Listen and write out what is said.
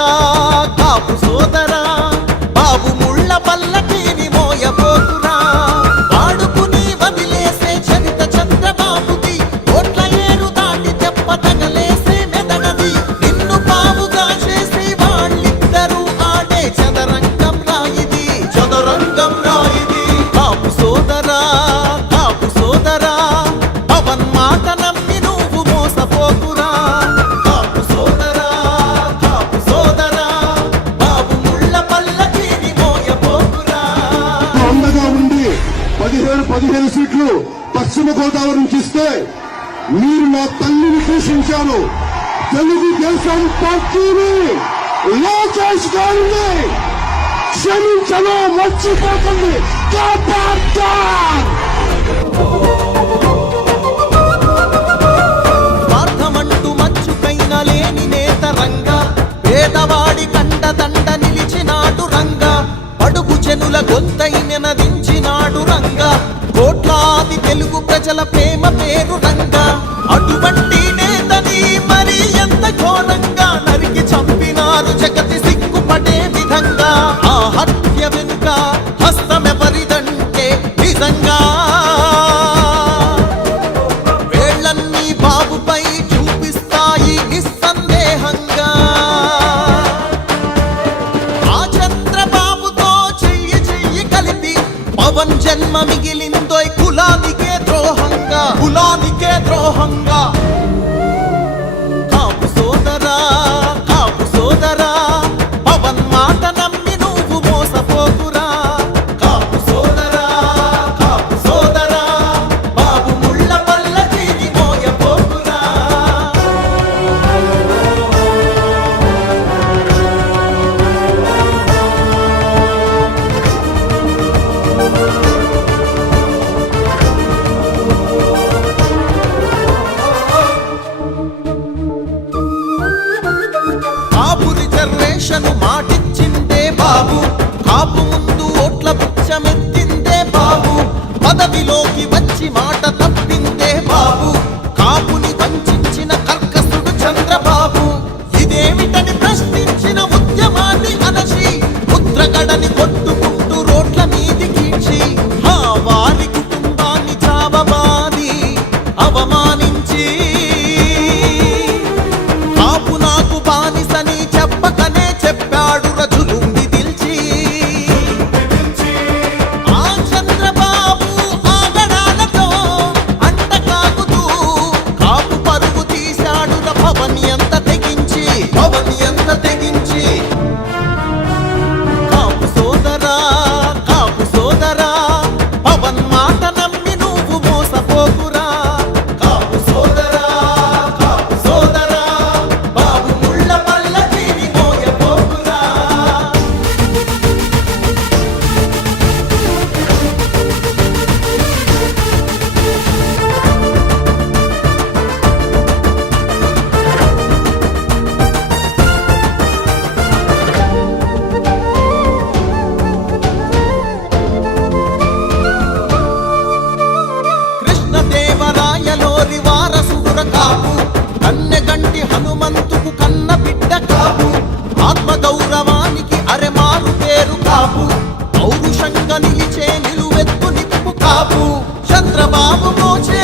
సోదరా కాపు సోదరా బాబు ముళ్ళ పల్లకీని మోయబోతురా వాడుకుని వదిలేసే చరిత చంద్రబాబుది ఓట్ల ఏరు దాటి తెప్ప తగలేసే మెదడది నిన్ను పావుగా చేసి వాళ్ళిద్దరూ ఆడే చదరంగం రాయిది కాపు సోదరా పవన్ మాట నమ్మి నువ్వు మోసపోకురా కాపు సోదరా బాబు ముళ్ళ పల్లకీని మోయబోకురా అండగా ఉండి 15 సీట్లు పశ్చిమ గోదావరి నుంచి ఇస్తే మీరు నా తల్లిని దూషించారు తెలుగుదేశం పార్టీని లోకేష్ గారిని క్షమించను మర్చిపోతుంది స్వార్థమంటూ మచ్చుకైన లేని నేత రంగా పేదవాడి కండదండ నిలిచినాడు రంగా అడుగు జనుల గొంతై నినదించినాడు రంగా కోట్లాది తెలుగు ప్రజల ప్రేమ పేరు రంగా అటువంటి నేతని మరి ఎంత ఘోరంగా నరికి చంపినారు జగతి సిగ్గుపడే విధంగా ఆ హత్య వెనుక హస్తమెవరిదంటే నిజంగా వేళ్ళన్నీ బాబుపై చూపిస్తాయి నిస్సందేహంగా ఆ చంద్రబాబుతో చెయ్యి కలిపి పవన్ జన్మ మిగిలిందోయ్ కులానికే ద్రోహంగా కాపు సోదరా పవన్ మాట నమ్మి నువ్వు మోసపోకురా కాపు సోదరా బాబు ముళ్ళ పల్లకీని మోయబోకురా కాపు రిజర్వేషన్ మాటిచ్చిందే బాబు కాపు ముందు ఓట్ల పిచ్చమెత్తిందే బాబు పదవిలోకి వచ్చి మాట తప్పిందే బాబు కాపుని వంచిన కర్కసుడు చంద్రబాబు ఇదేమిటని ప్రశ్నించిన ఉద్యమాన్ని అనసి ముద్రగడని కొట్టుకుంటూ రోడ్ల మీది కీడ్చి ఆ వారి కుటుంబాన్ని చావబాది అవమానించి కాపు నాకు బానిసని చెప్పకనే చెప్పాడు రజులుండి దిల్చి ఆ చంద్రబాబు ఆగడాలతో అంట కాకుతూ కాపు పరుగు తీశాడు పవన్ ఎంత తెగించి కాపు సోదరా పవన్ మాట నమ్మి నువ్వు మోసపోకురా కాపు సోదరా బాబు ముళ్ళ పల్లకీని మోయబోకురా కృష్ణదేవరాయలోరి వారసుడుర కాపు కన్నెగంటి హనుమంతుకు కన్న బిడ్డ కాపు ఆత్మగౌరవానికి అరెమారు పేరు కాపు పౌరుషంగా నిలిచే నిలువెత్తు నిప్పు కాపు చంద్రబాబు మోచే